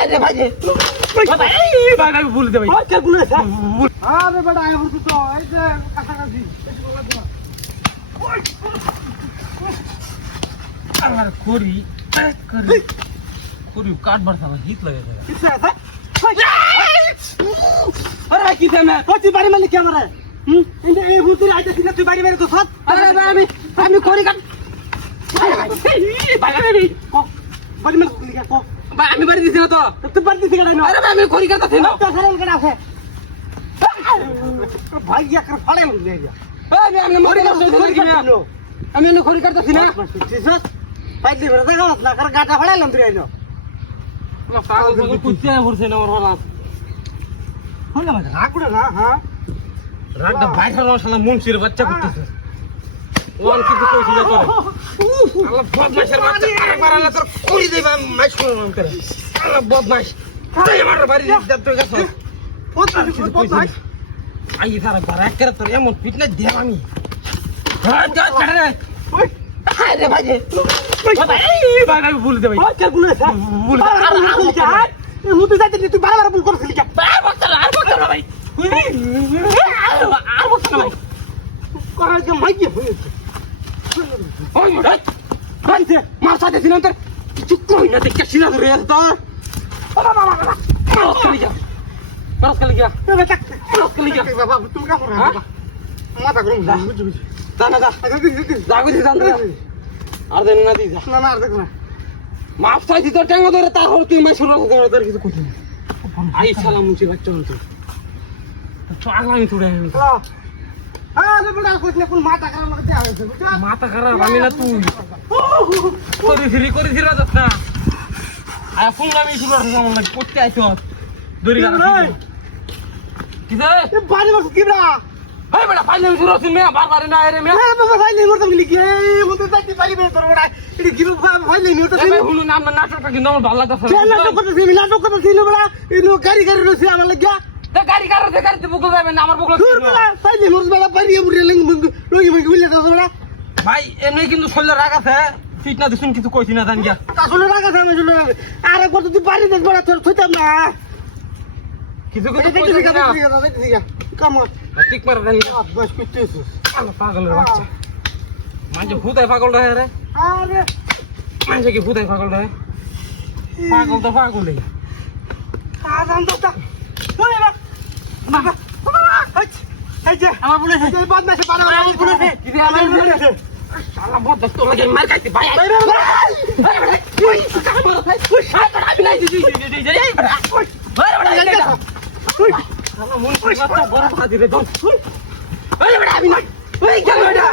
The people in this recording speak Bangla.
আরে ভাই ভাই ভাই ভুল দে ভাই ওই কে গুলেছে আরে বেটা আয় হচ্ছে তো এই যে কাছাকাছি আমার খড়ি খড়ি কাট মারছ আমার হিট লাগে যায় কিসে আছে আরে কি থামে তুই বাড়ি মানে কে মারে ইন্দে এই হুতুর আইতাছিস না তুই বাড়ি মেরে তো সব আরে ভাই আমি খড়ি কাট ভাই ভাই বাড়ি মেরে লিখা কো ভাই আমি বাড়ি দিছি না তো তুই বাড়ি দিছিস না আরে ভাই আমি খড়ি কাটতাছি না তো সারাল কাটা আছে ভাই ইয়া করে ফাড়ে লই যা এই আমি মরে গেছি আমি এনে খড়ি কাটতাছি না Jesus ভাই দিবে না গাওয়াত না কার গাটা ফাড়াইলাম তুই আইলো আমার পাগল পাগল কুত্তে পড়ছে না আমার হঠাৎ হলো না রাগুড়া না হ্যাঁ রাগটা বাইরে শালা মুনসির বাচ্চা করতেছে ওয়ান কিছু কইছি না তোরে আল্লাহ বদমাশের বাচ্চা আরেকবার আল্লাহ তোর কই দেবা মাইশ করলাম করে আল্লাহ বদমাশ তুই আমার বাড়ি দিতে তুই গেছ পৌঁছ আই সারা বারা করে তোর এমন ফিটনেস দেব আমি হ্যাঁ যা করে ওই আরে ভাই ভাই ভাই ভুল দে ভাই ওই কে গুলেছে ভুল এই হুতু যাইতে তুই বারবার ভুল করছিস কি আর বক্তা ভাই আর বক্তা ভাই করা যে মাইকে হয়েছে ওই ভাই আইছে মার সাথে ছিলাম তোর কিছু কই না দেখে সিনা ধরে তো বাবা বাবা বাবা চলে যা বরস চলে যা তুমি কাট বরস চলে যা বাবা তুমি কাট বাবা মাথা গরম যা বুঝি বুঝি যা না যা যাগু দি জান আর দেন না দি যা না না আর দেখ না মাফ চাই দি তোর টাঙ্গ ধরে তারপর তুই মাই শুরু করে তোর কিছু কইছিস আই সালাম মুছি বাচ্চা তো তো আগলামি তোরে আমি আরে বড় কইলে কোন মাথা খারাপ লাগতে আছে বুঝলা মাথা খারাপ আমি না তুই করি ফিরি বাজাস না আর ফোন আমি শুরু করতে আমার লাগে করতে আইছো দড়ি গাড়া কি দে এ বাড়ি বস কি বড়া এই বড়া ফাইলে শুরু হচ্ছে মে বারবার না রে মে আরে বাবা ফাইলে মোর তুমি লিখে মতে যাইতে পারি বে তোর বড়া এটি কি ফাইলে নিউ তো এই হুনু নাম না নাটকটা কিন্তু আমার ভালো লাগতাছে কেন তো কত দিন নাটক কত ছিল বড়া ইনো গাড়ি গাড়ি রইছে আমার লাগিয়া তে গাড়ি বুকল যাবে না আমার বুকল দূর বড়া ফাইলে মোর বড়া পারি উড়ে লিং লই মই কইলে তো বড়া ভাই এমনি কিন্তু শরীরে রাগ আছে ঠিক না দিছুন কিছু কইছি না জানি গিয়া আসলে রাখা আমি শুনে আরে কত তুই পারি দেখ বড়া তোর থইতাম না কিছু এটা কিছু দেখি কইছি না দেখি কাম ঠিক মার জানি বস কইতেছিস আলো পাগলের বাচ্চা মাঝে ভূতায় পাগল রে রে আরে মাঝে কি ভূতায় পাগল রে পাগল তো পাগলই আরাম দাও ওরে বাবা এই যে আমার বলে এই বদমাশে পারা আমার বলেছে আমার বলেছে শালা বদমাশ তো লাগে মার খাইতে ভাই বাইরে ওই কামড় খাই তুই শালা আমি নাই দিদি এই বড়া ওই বড়া এই ওই শালা মন কইবা তো বড় ভাজি রে দন ওই বড়া আমি নাই ওই গেল বড়া